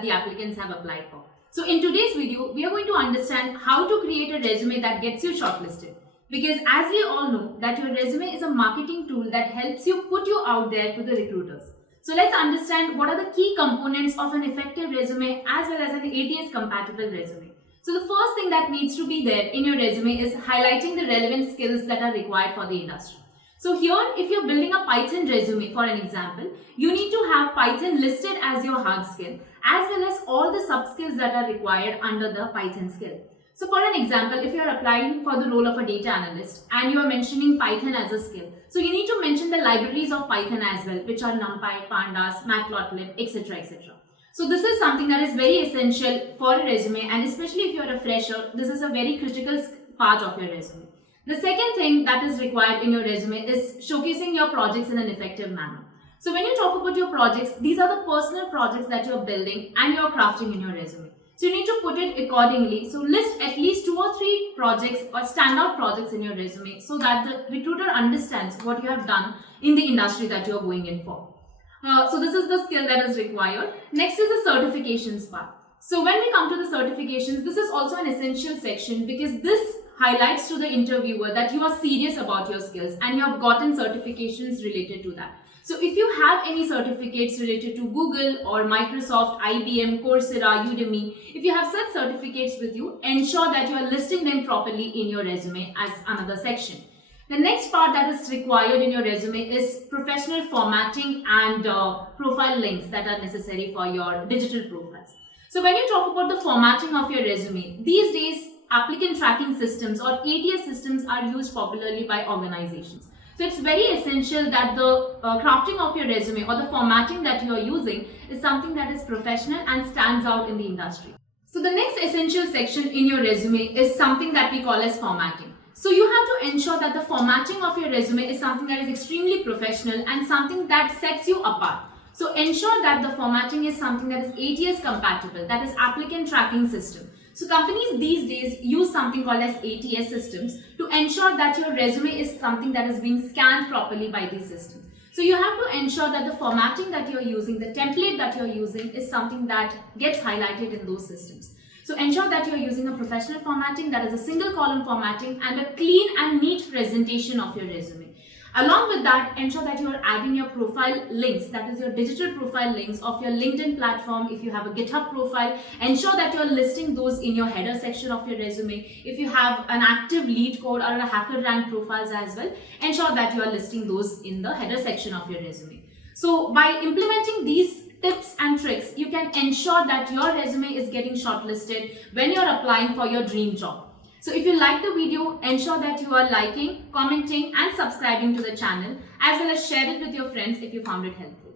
that the applicants have applied for. So in today's video, we are going to understand how to create a resume that gets you shortlisted. Because as we all know that your resume is a marketing tool that helps you put you out there to the recruiters. So let's understand what are the key components of an effective resume as well as an ATS compatible resume. So the first thing that needs to be there in your resume is highlighting the relevant skills that are required for the industry. So here, if you're building a Python resume, for an example, you need to have Python listed as your hard skill, as well as all the sub-skills that are required under the Python skill. So for an example, if you're applying for the role of a data analyst and you are mentioning Python as a skill, so you need to mention the libraries of Python as well, which are NumPy, Pandas, Matplotlib, etc., etc. So this is something that is very essential for a resume, and especially if you're a fresher, this is a very critical part of your resume. The second thing that is required in your resume is showcasing your projects in an effective manner. So when you talk about your projects, these are the personal projects that you're building and you're crafting in your resume. So you need to put it accordingly. So list at least 2 or 3 projects or standout projects in your resume so that the recruiter understands what you have done in the industry that you're going in for. So this is the skill that is required. Next is the certifications part. So when we come to the certifications, this is also an essential section because this highlights to the interviewer that you are serious about your skills and you have gotten certifications related to that. So if you have any certificates related to Google or Microsoft, IBM, Coursera, Udemy, if you have such certificates with you, ensure that you are listing them properly in your resume as another section. The next part that is required in your resume is professional formatting and profile links that are necessary for your digital profiles. So when you talk about the formatting of your resume, these days applicant tracking systems or ATS systems are used popularly by organizations. So it's very essential that the crafting of your resume or the formatting that you are using is something that is professional and stands out in the industry. So the next essential section in your resume is something that we call as formatting. So you have to ensure that the formatting of your resume is something that is extremely professional and something that sets you apart. So ensure that the formatting is something that is ATS compatible, that is applicant tracking system. So companies these days use something called as ATS systems to ensure that your resume is something that is being scanned properly by these systems. So you have to ensure that the formatting that you're using, the template that you're using is something that gets highlighted in those systems. So ensure that you're using a professional formatting, that is a single column formatting and a clean and neat presentation of your resume. Along with that, ensure that you are adding your profile links, that is your digital profile links of your LinkedIn platform. If you have a GitHub profile, ensure that you are listing those in your header section of your resume. If you have an active lead code or a HackerRank profiles as well, ensure that you are listing those in the header section of your resume. So by implementing these tips and tricks, you can ensure that your resume is getting shortlisted when you're applying for your dream job. So if you like the video, ensure that you are liking, commenting and subscribing to the channel, as well as share it with your friends if you found it helpful.